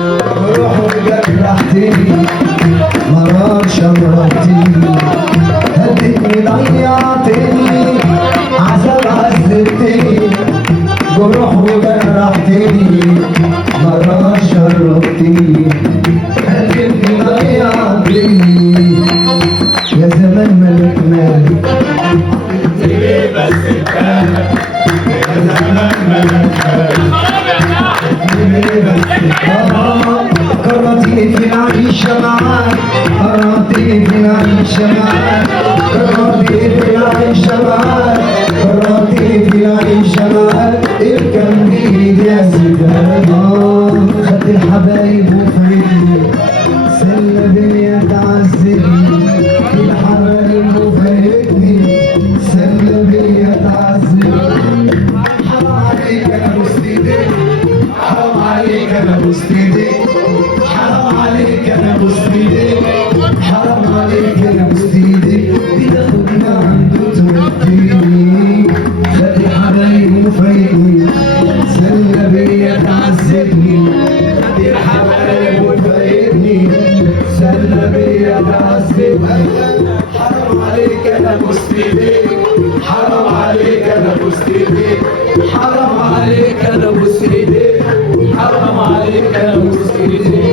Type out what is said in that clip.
روح جرحتني مرار شربتني هدتني ضيعتني عذاب عذبتني جروح وجرحتني مرار شربتني هدتني ضيعتني يا زمان ملك مالك ليه بس الكلام يا زمان ملك كرهتني في العيشة معاك كرهتني في العيشة معاك كرهتني في العيشة معاك كرهتني في العيشة معاك اركب بيدي يا زبالة خدت الحبايب وفرقني سلة بيا تعذبني الحبايب وفرقني سلة بيا تعذبني حرام عليك انا مستدين حرام عليك انا مستدين حرام عليك انا مستدين حرام عليك انا مستدين بتاخدنا عنده توديني خد الحبايب وفايقني سلة بيا تعذبني خد الحبايب وفايقني سلة بيا تعذبني حرام عليك انا مستدين حرام عليك انا مستدين حرام عليك انا مستدين حرام عليك انا مستدين